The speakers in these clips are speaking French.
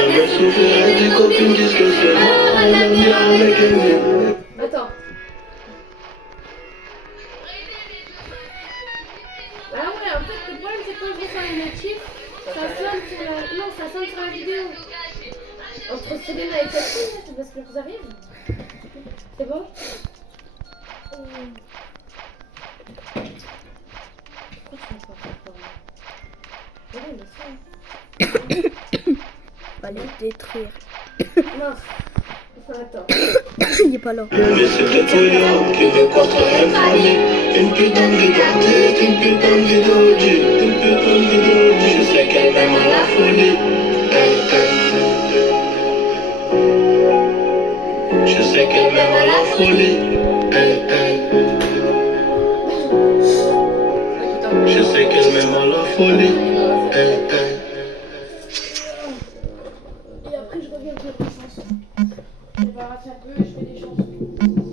jamais souffrir et des copines disent que c'est mort. Un avenir avec elle. Attends. Ah ouais, en fait, le problème c'est que quand je descends les notifs, ça sonne sur la... Non, ça sonne sur la vidéo. Entre Selena et Catherine, c'est parce que vous arrivez. C'est bon? Pourquoi tu m'as pas fait ça? Ouais, mais ça... Va les détruire. Non. Attends. Il est pas là. Mais c'est peut-être toi qui veut construire une famille. Une putain de vie d'artiste, une putain de vie d'OG. Une putain de vie d'OG. Je sais qu'elle m'aime à la folie. Je sais qu'elle m'aime à la folie. Je sais qu'elle m'aime à la folie. Et après, je reviens faire des chansons. Je vais rater un peu, je fais des chansons.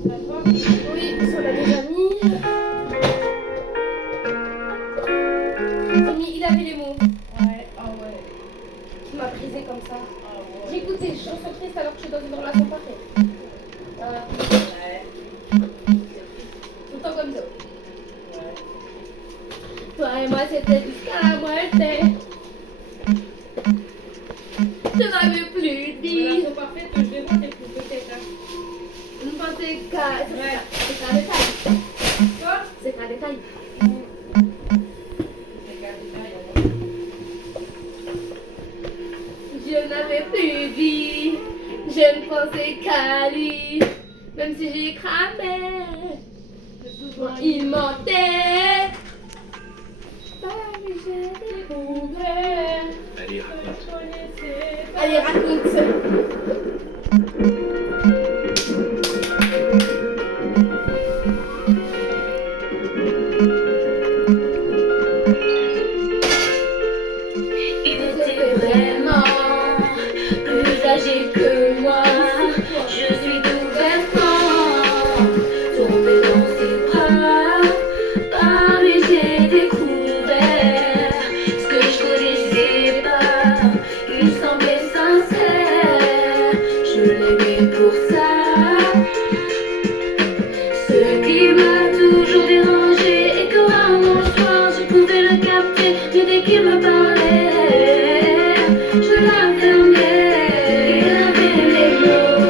D'accord? Oui, ça on l'a déjà mis. Il avait les mots. Ouais, ah ouais. Qui m'a brisé comme ça. Ah ouais. J'ai écouté des chansons tristes alors que je suis dans une relation parfaite. Ouais. Tout le temps comme ça. Ouais. Toi et moi, c'était jusqu'à la moitié. Je n'avais plus de vie. Relation parfaite, je vais voir tes coups peut-être là. Je pensais qu'à... C'est qu'un détail. Quoi? C'est qu'un détail. C'est qu'un détail, Je n'avais plus de vie. Je ne pensais qu'à lui. Même si j'ai cramé. Il mentait. J'ai découvert. Allez, raconte. Allez, raconte. Il était vraiment plus âgé que moi. Je suis tout bêtement tombée dans ses bras. Par lui j'ai découvert ce que je connaissais pas. Il semblait sincère, je l'aimais pour ça. Ce qui m'a toujours dérangé et que rarement le soir je pouvais le capter. Mais dès qu'il me parlait, je l'affirmais. Il avait les mots.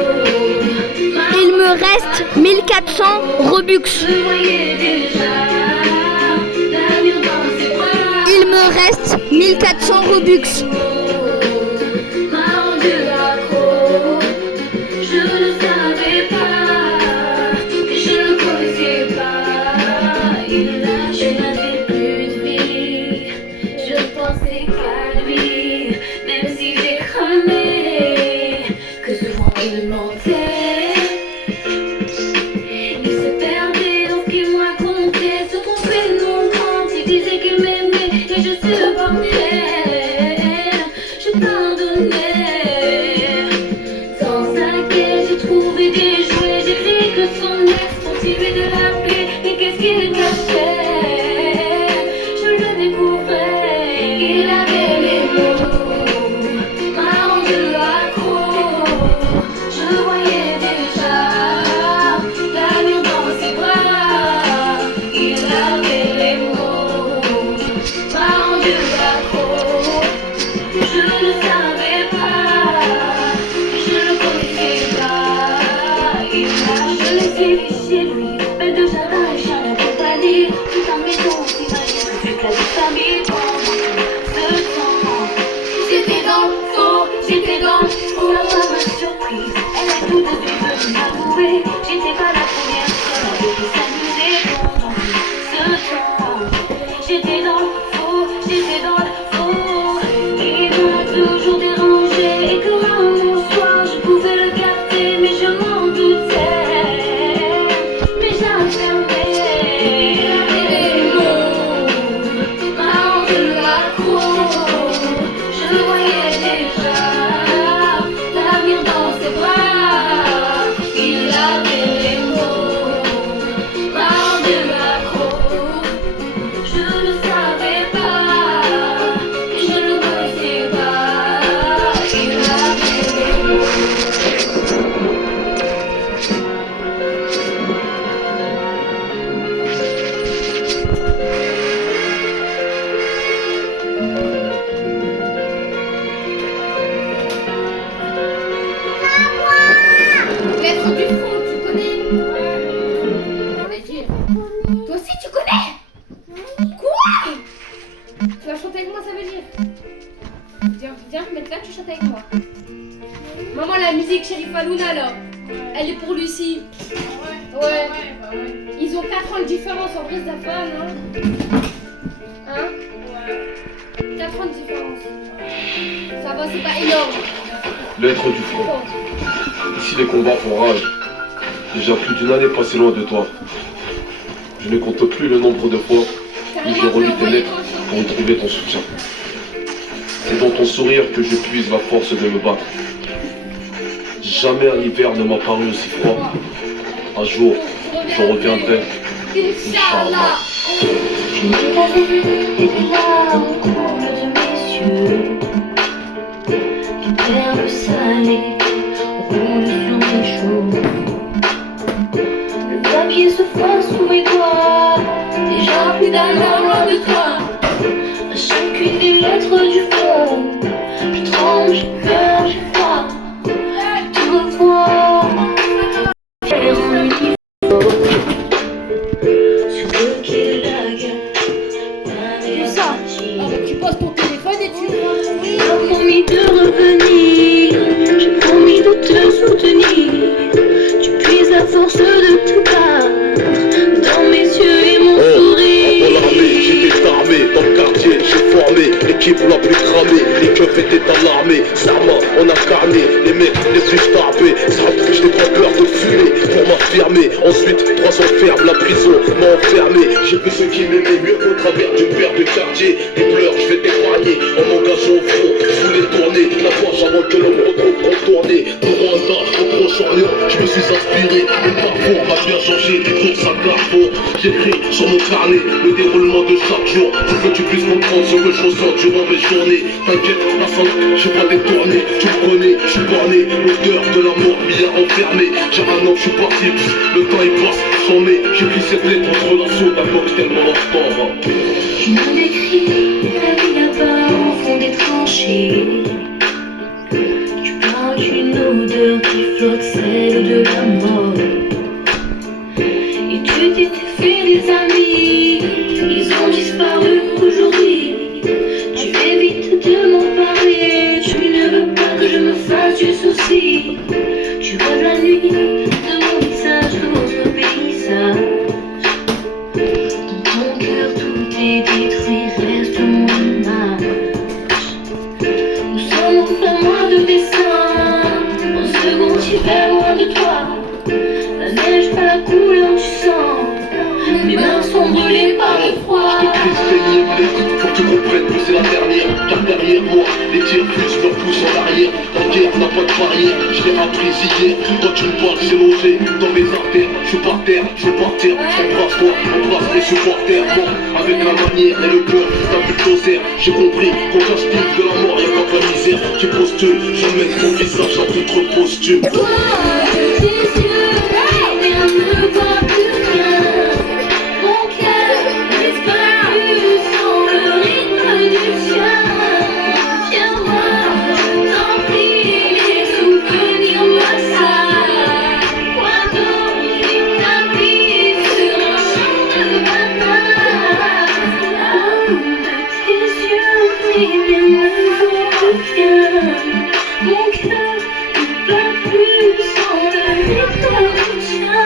Il me reste 1400 Robux. Je voyais déjà l'avenir dans ses bras. Il me reste 1400 Robux. M'a rendu accro. Je ne savais pas que je ne connaissais pas. Je n'avais plus de vie. Je pensais qu'à lui, même si j'ai cramé. Que souvent il mentait. Il se perdait dans ce qu'il me racontait. Se trompait de mon compte. Il disait qu'il m'aimait et je supportais. Je pardonnais. Sans s'inquiéter, j'ai trouvé des jouets. J'ai crié que son ex continuait de l'appeler. Mais qu'est-ce qu'il cachait? Je le découvrais. Il avait les mots. M'a rendu accro. Je voyais déjà l'avenir dans ses bras. Il avait les mots. M'a rendu accro. veut dire. Viens, maintenant tu chantes avec moi. Maman, la musique Sherifa Luna là, elle est pour Lucie. Ouais. Ils ont 4 ans de différence, en vrai ça va, non? Hein? 4 ans de différence. Ça va, c'est pas énorme. L'être du front. Ici les combats font rage. Déjà plus d'une année passée loin de toi. Je ne compte plus le nombre de fois où j'ai relu tes lettres pour y trouver ton soutien. C'est dans ton sourire que je puise la force de me battre. Jamais un hiver ne m'a paru aussi froid. Un jour, je reviendrai. Inch'Allah. Je n'ai pas vu des larmes au comble de mes yeux qui perles salées roulent sur mes joues. Le papier se froisse sous mes doigts, déjà plus d'un an loin de toi. À chacune des lettres du fond, je tremble, j'ai peur, j'ai froid. Je te revois, faire en uniforme. Sur le quai de la gare, Tu poses ton téléphone et tu... j'ai promis de revenir, j'ai promis de te soutenir. Tu puises la force de te battre dans mes yeux et mon sourire. Dans l'armée, j'étais armé, dans le quartier, j'ai formé l'équipe la plus cramée, les keufs étaient dans l'armée, Sama, on a carné, les mecs les plus tapés, je n'ai pas peur de fumer pour m'affirmer, ensuite 300 fermes, la prison m'a enfermé, j'ai vu ceux qui m'aimaient mieux qu'au travers d'une paire de quartier, les pleurs je vais t'épargner, en m'engageant au front, je voulais tourner, la poche avant que l'on me retrouve contourné, de Rwanda au Proche-Orient, je me suis inspiré, mon parcours m'a bien changé, course à Carrefour, j'écris sur mon carnet, le déroulement de chaque jour, pour que tu puisses comprendre ce que je ressens durant mes journées, t'inquiète, la fin, j'ai pas détourné, tu me connais, je suis borné, l'odeur de l'amour m'y a enfermé, j'ai un an, je suis parti, le temps il passe, sans mai, j'ai pris cette lettre entre l'assaut d'un cocktail molotov. Tu m'as décrit la vie là-bas au fond des tranchées. Tu parles d'une odeur qui flotte, celle de la mort. Et tu t'étais fait des amis, ils ont disparu aujourd'hui. Tu évites de m'en parler, tu ne veux pas que je me fasse du souci. Tu rêves la nuit de mon visage, d'autres paysages. Dans ton cœur tout est détruit, reste mon image. Nous sommes en plein mois de décembre, au second hiver loin de toi. La neige a la couleur du sang, mes mains sont brûlées par le froid. Je t'écris cette énième lettre, faut que tu comprennes que c'est la dernière. Car derrière moi, les tirs plus me poussent en arrière. La guerre n'a pas de barrière, je l'ai appris hier. Quand tu me parles, c'est logé dans mes artères. Je suis par terre, je veux partir, embrasse-toi, embrasse les supporters. Moi, avec la manière et le cœur, t'as vu le dosaire. J'ai compris qu'au casting de la mort, y'a pas que la misère qui postule. J'emmène ton visage en contre posthume. Toi, de tes yeux, rien ne voit plus rien. Mon cœur n'espère plus sans le rythme du tien. Viens-moi, je t'en prie, les souvenirs m'assaillent. Quoi d'autre est ta vie sur un champ de bataille? De tes yeux, rien ne voit plus rien. Mon cœur ne bat plus sans le rythme du tien.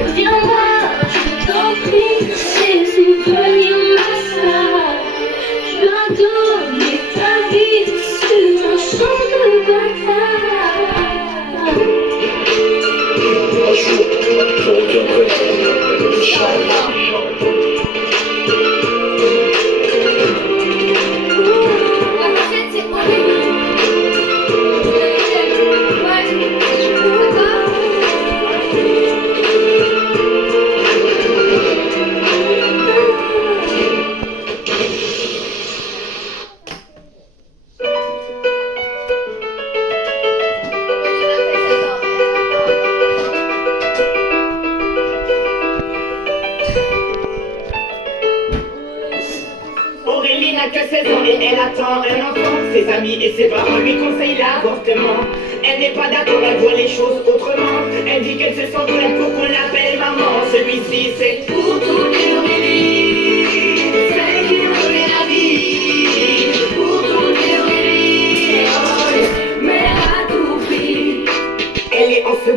Reviens-moi, je t'en prie, ces souvenirs m'assaillent. Tu as donné ta vie sur un champ de bataille. Un jour, je reviendrai, Inch'Allah. La prochaine, c'est horrible. Aurélie n'a que 16 ans et elle attend un enfant. Ses amis et ses parents lui conseillent l'avortement. Elle n'est pas d'accord, elle voit les choses autrement. Elle dit qu'elle se sent prête pour qu'on l'appelle maman. Celui-ci c'est pour toutes les Aurélie, celle qui nous donnait la vie.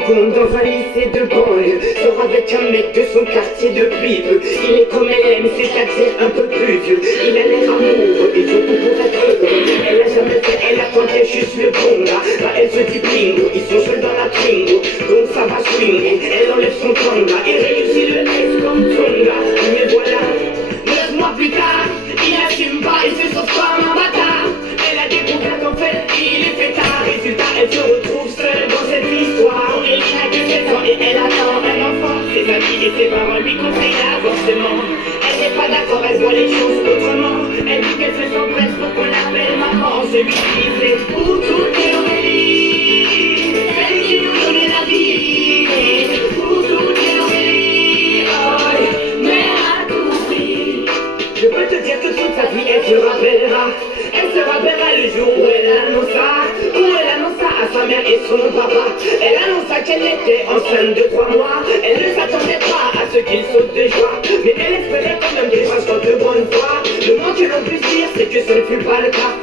rencontre dans un lycée de banlieue. Sort avec un mec de son quartier depuis peu. Il est comme elle aime, c'est-à-dire un peu plus vieux. Il a l'air amoureux, il faut tout pour être heureux. Elle a jamais fait, elle a tenté juste le bon gars. Bah elle se dit bingo, ils sont chauds dans la Twingo. Donc ça va swinger, elle enlève son tanga. Il réussit le S comme Tonga. Mais voilà, 9 mois plus tard, il assume pas, il se sauve comme un bâtard. Elle a découvert qu'en fait, il est fêtard. Résultat, elle se retrouve seule dans cette histoire. Elle n'a que 7 ans et elle attend un enfant. Ses amis et ses parents lui conseillent l'avortement. Elle n'est pas d'accord, elle voit les choses autrement. Elle dit qu'elle se sent prête pour qu'on l'appelle maman. Celui-ci c'est pour toutes les Aurélie, celle qui nous donnait la vie. Pour toutes les Aurélie, oh, mère à tout prix. Je peux te dire que toute sa vie elle se rappellera. Elle se rappellera le jour où elle annonça à sa mère et son papa. Elle annonça qu'elle était enceinte de 3 mois. Elle ne s'attendait pas à ce qu'il saute de joie, mais elle espérait quand même qu'il fasse de bonne foi. Le moins que l'on puisse dire c'est que ce ne fut pas le cas.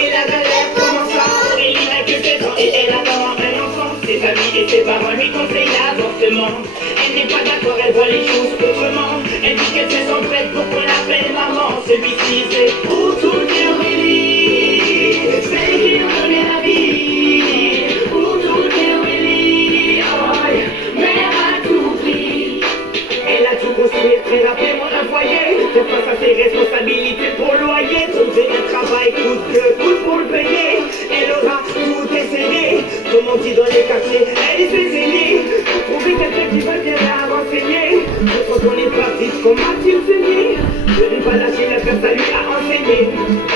Et la galère commença. Aurélie n'a que 7 ans et elle attend un enfant. Ses amis et ses parents lui conseillent l'avortement. Elle n'est pas d'accord, elle voit les choses autrement. Elle dit qu'elle se sent prête pour qu'on l'appelle maman. Celui-ci c'est pour toutes les Aurélie, celle qui nous donnait la vie. Pour toutes les Aurélie, oh, mère à tout prix. Elle a tout construit très rapidement un foyer. Faire face à ses responsabilités pour le loyer. Trouver un travail coûte que coûte pour le payer. Elle aura tout essayé, comme on dit dans les quartiers, elle s'est essayée. Trouver quelqu'un qui veut bien la renseigner. Quand on est parti, comme a-t-il saigné? Je n'ai pas lâché l'affaire, ça lui a enseigné.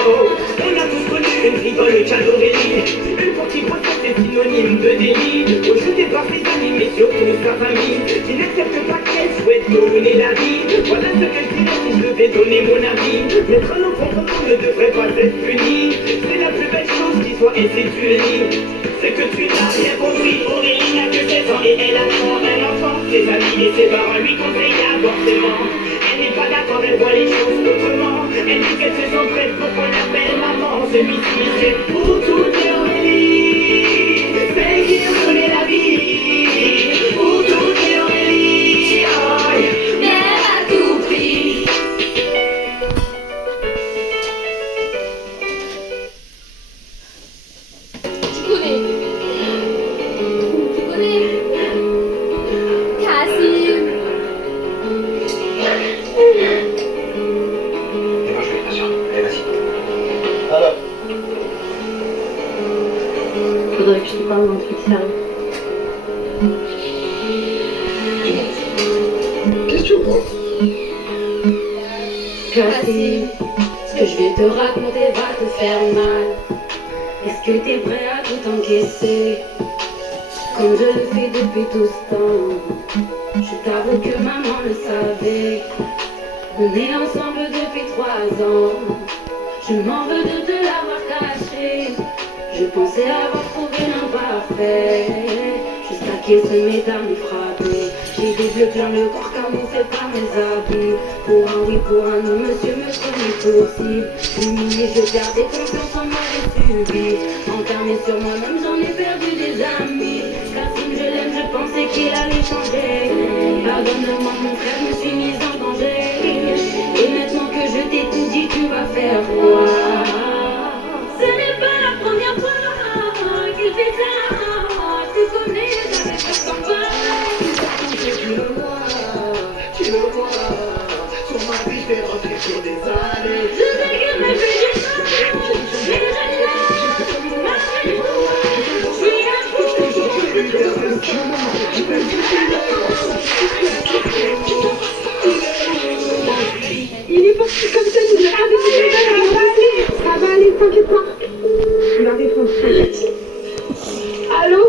Oh, on a tous connu une fille dans le cas d'Aurélie. Une fois qui grosse, c'est synonyme de délit. Rejetée par ses amis, mais surtout sa famille, qui n'accepte pas qu'elle souhaite donner la vie. Voilà ce que je dirais si je devais donner mon avis. Mettre un enfant comme on ne devrait pas être puni. C'est la plus belle chose qui soit, et c'est tu le dis. C'est que tu n'as rien compris. Aurélie n'a que 16 ans et elle attend un enfant. Ses amis et ses parents lui conseillent l'avortement. Elle n'est pas d'accord, elle voit les choses autrement. Elle dit qu'elle se sent prête pour qu'on l'appelle maman. Celui-ci c'est pour toutes les Aurélie, celle qui nous donnait la vie. Pour toutes les Aurélie, oh, mère à tout prix. Tu connais Cassim. Et moi je vais bien sûr. Allez, vas-y. Alors, Faudrait que je te parle d'un truc sérieux. qu'est-ce que tu vois? Cassim, ce que je vais te raconter va te faire mal. Est-ce que t'es prêt à tout encaisser, comme je le fais depuis tout ce temps? Je t'avoue que maman le savait. On est ensemble depuis 3 ans. Je m'en veux de te l'avoir caché. Je pensais avoir trouvé l'imparfait, jusqu'à qu'il se mette à me frapper. J'ai des bleus plein le corps camouflé par mes habits. Pour un oui, pour un non, monsieur me prenait pour cible. Humilié, je gardais confiance en moi et subi. Enfermé sur moi-même, j'en ai perdu des amis. Cassim, je l'aime, je pensais qu'il allait changer. Pardonne-moi mon frère, je me suis mise en danger. Et maintenant que je t'ai tout dit, tu vas faire quoi? Ce n'est pas la première fois qu'il fait ça. Tu connais, j'avais pas comme ça. Tu le vois, sur ma vie, je vais rentrer sur des années. Je sais qu'il me fait du mal, mais je l'aime, malgré tout. Je suis un fou. Il est parti comme ça, il nous a abandonné. Ça va aller, t'inquiète pas. Il a répondu. Allô?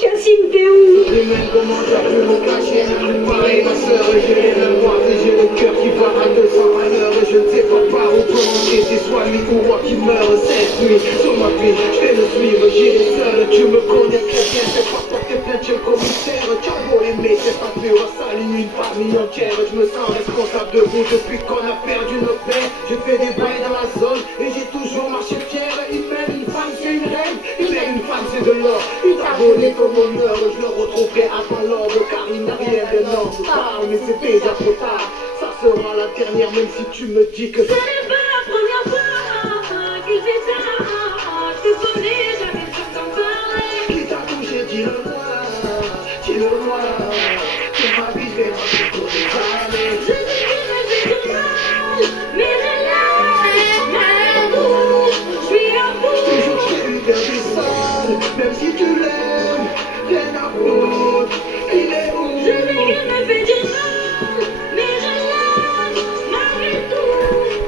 Cassim, t'es où? Les mêmes commentaires que me cacher, pareil ma soeur, j'ai les mêmes voix, et j'ai le cœur qui bat à 200 à l'heure, et je ne sais pas par où commencer, c'est soit lui ou moi qui meurt cette nuit, sur ma vie, je vais le suivre, j'irai seul, tu me connais très bien, c'est pas porter plainte chez le commissaire, tu as beau aimer, c'est pas pur, ça une famille entière, je me sens responsable de vous depuis qu'on a perdu nos pères, je fais des bails dans la zone, et j'ai toujours marché fier, il mène une femme, c'est une reine, il mène une femme, c'est de l'or, il t'a volé Et ton honneur, je le retrouverai à ta langue, car il n'a rien de noble. Parle, mais c'est déjà trop tard. Ça sera la dernière, même si tu me dis que Ce n'est pas la première fois qu'il fait ça. Je te connais, j'avais dû t'en parler. qui t'a touché, dis-le-moi, dis-le-moi. Tu m'as dit, je vais marcher pour des années. Je sais qu'il me fait du mal, mais je l'aime. L'amour, je suis à bout. Toujours je t'ai eu vers du sale, même si tu l'aimes, rien à foutre. Il est où? Je sais qu'il me fait du mal, mais je l'aime. Malgré tout,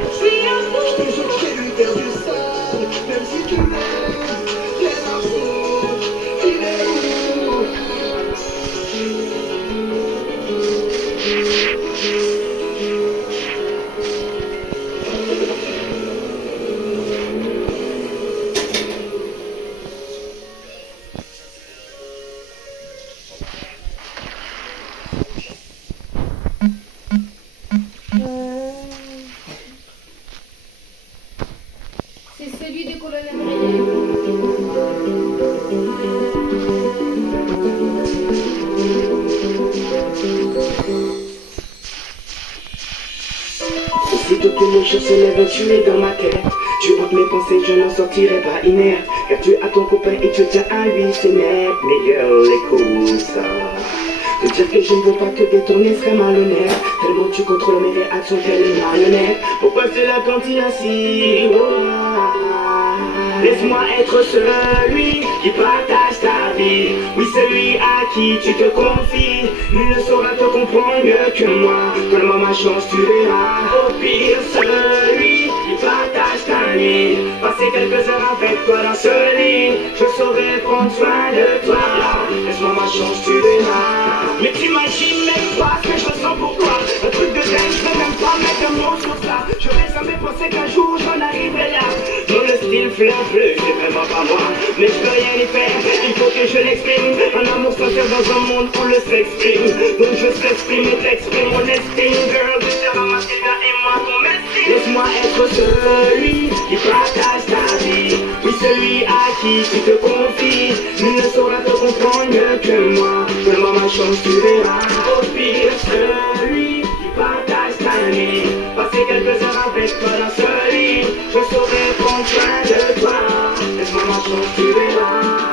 je suis à bout. Toujours je t'ai eu vers du sale, même si tu l'aimes, rien à foutre. Il est où? C'est celui de Colonel Rayet. Aussitôt que le jour se lève, tu es dans ma tête. Tu hantes mes pensées, je n'en sortirai pas inerte. Car tu as ton copain et tu tiens à lui, c'est net. Mais girl, écoute ça. De dire que je ne veux pas te détourner serait malhonnête. Tellement tu contrôles mes réactions, telle une marionnette. Pourquoi cela continue ainsi? Laisse-moi être celui qui partage ta vie. Oui, celui à qui tu te confies. Nul ne saura te comprendre mieux que moi. Donne-moi ma chance, tu verras. Au pire, celui qui partage ta nuit. Passer quelques heures avec toi dans ce lit. Je saurai prendre soin de toi. Laisse-moi ma chance, tu verras. Mais t'imagines même pas ce que je ressens pour toi. Un truc de dingue, je vais même pas mettre un mot sur ça. Je vais jamais penser qu'un jour j'en arriverai là. Dans le style fleur bleu, c'est vraiment pas moi. Mais je peux rien y faire, il faut que je l'exprime. Un amour sincère dans un monde où le s'exprime. Donc je s'exprime et t'exprime mon estime. Girl, je te ramasse et moi ton estime. Laisse-moi être celui qui partage ta vie. Oui, celui à qui tu te confies. Nul ne saura te comprendre mieux que moi. Donne-moi ma chance, tu verras. Au pire, celui qui partage ta nuit. Passer quelques heures avec toi dans ce lit. Je saurai prendre soin de toi. Laisse-moi ma chance, tu verras.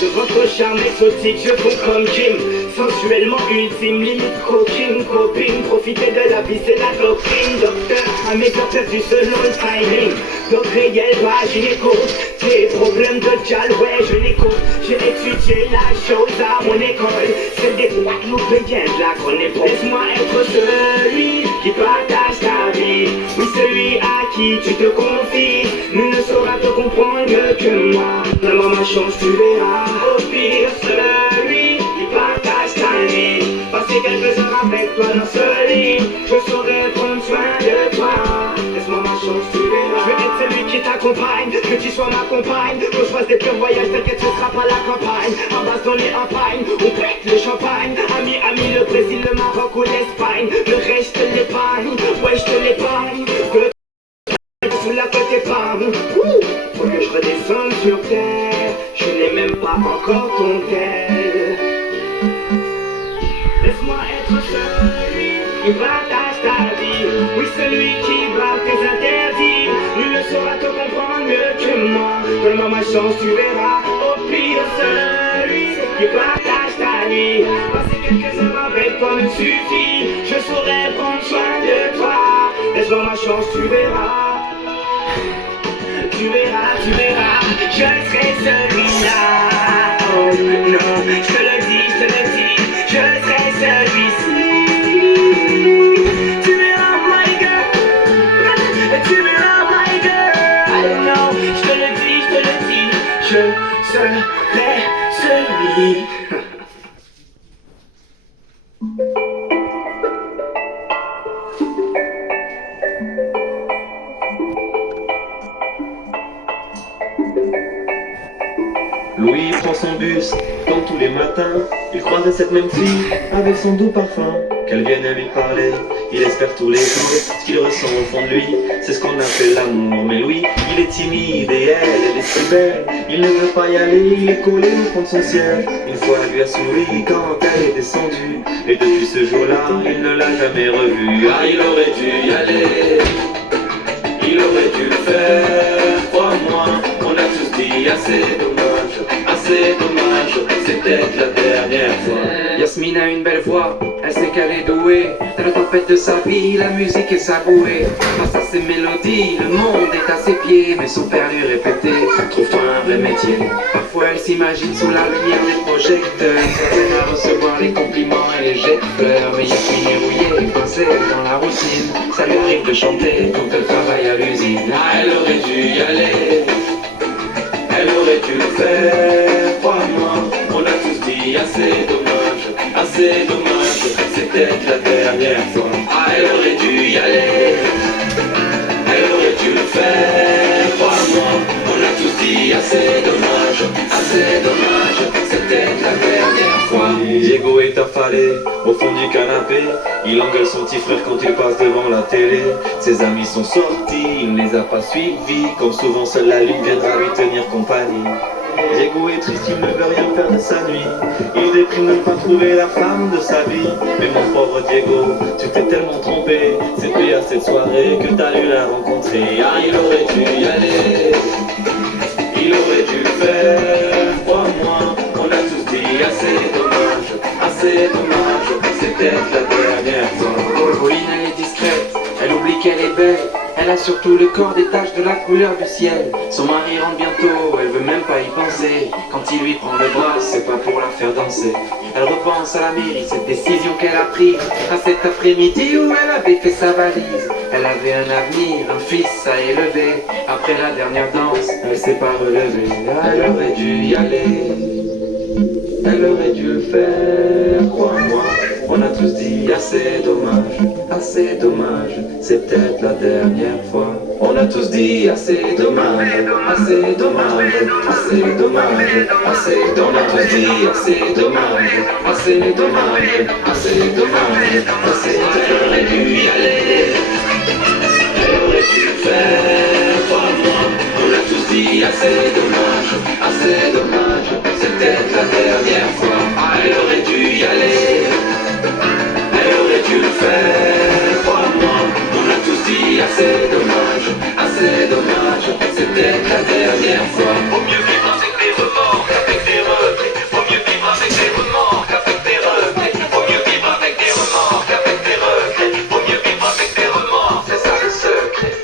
De votre charme exotique, je fonds comme Jim. Sensuellement ultime, limite coquine, copine. Profiter de la vie, c'est la doctrine. Docteur, à mes heures perdues selon le timing. Donc réel, pas gynéco. Tes problèmes de dial, ouais, je l'écoute. J'ai étudié la chose à mon école. Celle des Guadeloupéens, je la connais pas. Laisse-moi être celui qui partage ta vie. Oui, celui à qui tu te confies. Nul ne saura te comprendre mieux que moi. Donne-moi ma chance, tu verras. Au pire, celui qui partage ta vie. Passer quelques heures avec toi dans ce lit. Je saurai prendre soin de toi. Laisse-moi ma chance, tu verras. Je veux être celui qui t'accompagne, que tu sois ma compagne. Qu'on se fasse des purs voyages, t'inquiète, ce sera pas la campagne. En base dans les campagnes, on pète le champagne. Ami, le Brésil, le Maroc ou l'Espagne. Le reste, je te l'épargne, ouais, je te l'épargne. Sous la côte épargne. Faut que je redescende sur terre. Je n'ai même pas encore ton tel. Laisse-moi être celui qui partage ta vie. Oui, celui qui bat tes interdits. Nul ne saura te comprendre mieux que moi. Donne-moi ma chance, tu verras. Au pire, celui qui partage ta nuit. Passer quelques heures avec toi me suffit. Je saurai prendre soin de toi. Laisse-moi ma chance, tu verras. Tu verras, je serai celui-là. Oh non, je te le dis, je serai celui-ci. Tu verras, my girl, tu verras, my girl. I don't know, je te le dis, je serai celui. Louis prend son bus, comme tous les matins. Il croirait cette même fille, avec son doux parfum. Qu'elle vienne lui parler, il espère tous les jours. Ce qu'il ressent au fond de lui, c'est ce qu'on appelle l'amour. Mais Louis, Il est timide et elle est si belle. Il ne veut pas y aller, il est collé au fond de son ciel. Une fois elle lui a souri quand elle est descendue. Et depuis ce jour-là, il ne l'a jamais revue. Ah, il aurait dû y aller, il aurait dû le faire, crois-moi. On a tous dit assez dommage, c'est peut-être la dernière fois. Yasmine a une belle voix, elle sait qu'elle est douée. Dans la tempête de sa vie, la musique est sa bouée. Face à ses mélodies, le monde est à ses pieds. Mais son père lui répétait, trouve-toi un vrai métier. Parfois elle s'imagine sous la lumière des projecteurs, elle à recevoir les compliments et les jets de fleurs. Mais Yasmine est rouillée, coincée dans la routine. Ça lui arrive de chanter quand elle travaille à l'usine. Ah, elle aurait dû y aller, elle aurait dû le faire, crois-moi. On a tous dit assez dommage, c'est peut-être la dernière fois. Ah, elle aurait dû y aller, elle aurait dû le faire, crois-moi. On a tous dit assez dommage, c'est peut-être la dernière fois. Diego est affalé au fond du canapé. Il engueule son petit frère quand il passe devant la télé. Ses amis sont sortis, il ne les a pas suivis. Comme souvent seule la lune viendra lui tenir compagnie. Diego est triste, il ne veut rien faire de sa nuit. Il déprime de ne pas trouver la femme de sa vie. Mais mon pauvre Diego, tu t'es tellement trompé. C'était à cette soirée que t'as eu la rencontrer. Ah, il aurait dû y aller, il aurait dû le faire, crois-moi. On a tous dit assez dommage, c'est peut-être la dernière fois. Pauline, elle est discrète, elle oublie qu'elle est belle. Elle a surtout le corps des taches de la couleur du ciel. Son mari rentre bientôt, elle veut même pas y penser. Quand il lui prend le bras, c'est pas pour la faire danser. Elle repense à la mairie, cette décision qu'elle a prise, à cet après-midi où elle avait fait sa valise. Elle avait un avenir, un fils à élever. Après la dernière danse, elle s'est pas relevée. Elle aurait dû y aller, elle aurait dû le faire, crois-moi. On a tous dit assez dommage, c'est peut-être la dernière fois. On a tous dit assez dommage, on a tous dit assez dommage, Elle aurait dû y aller, elle aurait dû le faire, crois-moi. On a tous dit assez dommage, c'est peut-être la dernière fois. Ah, elle aurait dû y aller, elle aurait dû le faire, crois-moi. On a tous dit assez dommage, c'est peut-être la dernière fois. Vaut mieux vivre avec des remords qu'avec des regrets. Vaut mieux vivre avec des remords qu'avec des regrets. Vaut mieux vivre avec des remords qu'avec des regrets. Vaut mieux vivre avec des remords, c'est ça le secret.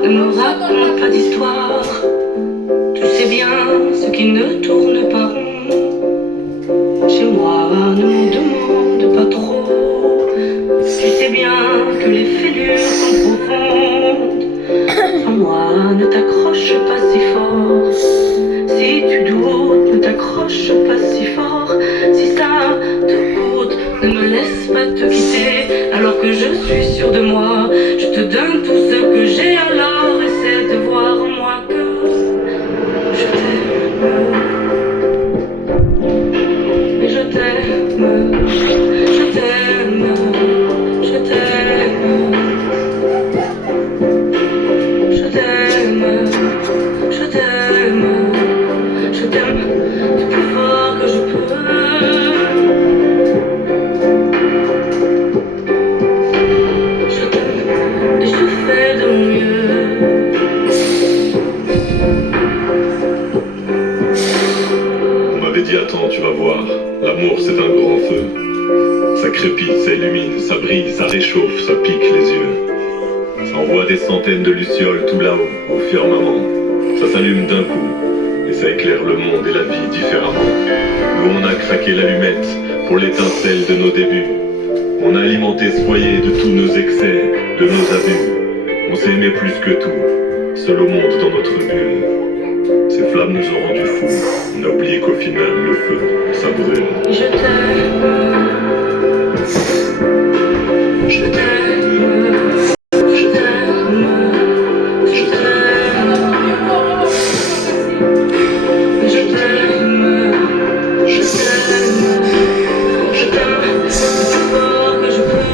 Ne me raconte pas d'histoire, tu sais bien ce qui ne tourne pas rond. Chez moi, ne m'en demande pas trop, tu sais bien que les fêlures sont profondes. Sans moi, ne t'accroche pas si fort, si tu doutes, ne t'accroche pas si fort. Si ça te coûte, ne me laisse pas te quitter, alors que je suis sûre de moi. Je te donne tout ce que j'ai, alors essaie de voir en moi que je t'aime. Mais je t'aime, je t'aime, je t'aime. Je t'aime, je t'aime, je t'aime du plus fort que je peux. Je t'aime et je fais de mon mieux. On m'avait dit attends, tu vas voir, l'amour c'est un grand feu. Ça crépite, ça illumine, ça brille, ça réchauffe, ça pique les yeux. Ça envoie des centaines de lucioles tout là-haut, au firmament. Ça s'allume d'un coup, et ça éclaire le monde et la vie différemment. Nous on a craqué l'allumette pour l'étincelle de nos débuts. On a alimenté ce foyer de tous nos excès, de nos abus. On s'est aimé plus que tout, seul au monde dans notre bulle. Ces flammes nous ont rendus fous. On a oublié qu'au final, le feu, ça brûle. Je t'aime. Je t'aime. Je t'aime. Je t'aime. Je t'aime. Je t'aime. Je t'aime plus fort que je peux.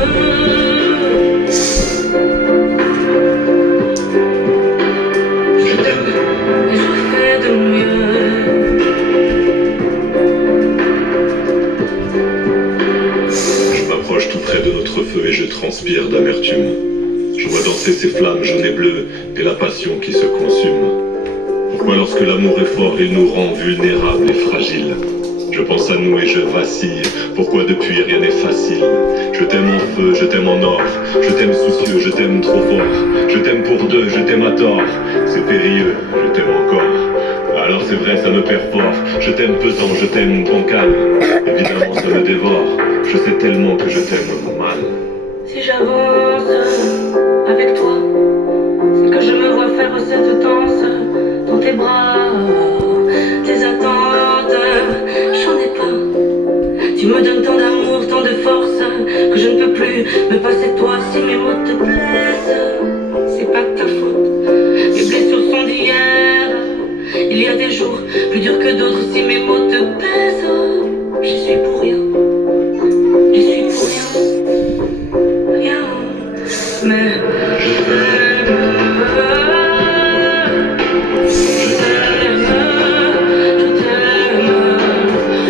Je t'aime et je fais de mieux. Je m'approche tout près de notre feu et je transpire d'amertume. Je vois danser ces flammes jaunes et bleues et la passion qui se consume. Pourquoi lorsque l'amour est fort, il nous rend vulnérables et fragiles? Je pense à nous et je vacille. Pourquoi depuis rien n'est facile? Je t'aime en feu, je t'aime en or. Je t'aime soucieux, je t'aime trop fort. Je t'aime pour deux, je t'aime à tort. C'est périlleux, je t'aime encore. Alors c'est vrai, ça me perd fort. Je t'aime pesant, je t'aime bancal. Évidemment, ça me dévore. Je sais tellement que je t'aime mal. Si j'avance avec toi, c'est que je me vois faire cette danse dans tes bras. Tes attentes, j'en ai pas. Tu me donnes tant d'amour, tant de force, que je ne peux plus me passer de toi. Si mes mots te plaisent, c'est pas de ta faute. Mes blessures sont d'hier. Il y a des jours plus durs que d'autres. Si mes mots te pèsent, j'y suis pour rien. J'y suis pour rien. Rien. Mais je t'aime. Je t'aime.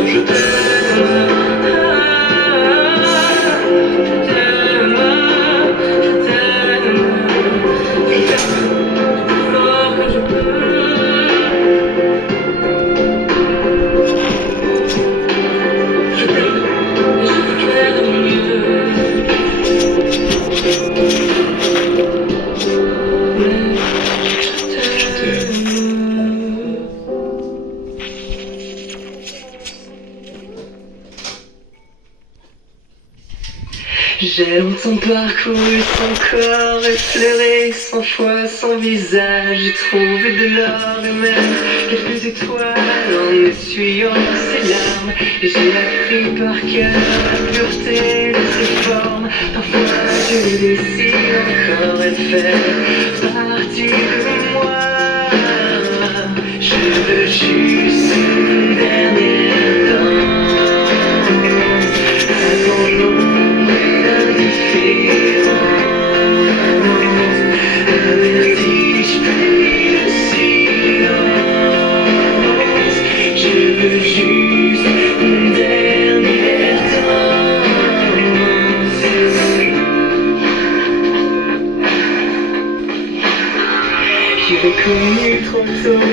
Je t'aime. Je t'aime. J'ai longtemps parcouru son corps, effleuré 100 fois son visage. J'ai trouvé de l'or et même quelques étoiles en essuyant ses larmes. Et j'ai appris par cœur la pureté de ses formes. Parfois je décide encore, elle fait partie de moi. Je veux juste une dernière danse avant l'ombre et l'indifférence. Un vertige puis le silence. Je veux juste une dernière danse. Je l'ai connu trop tôt.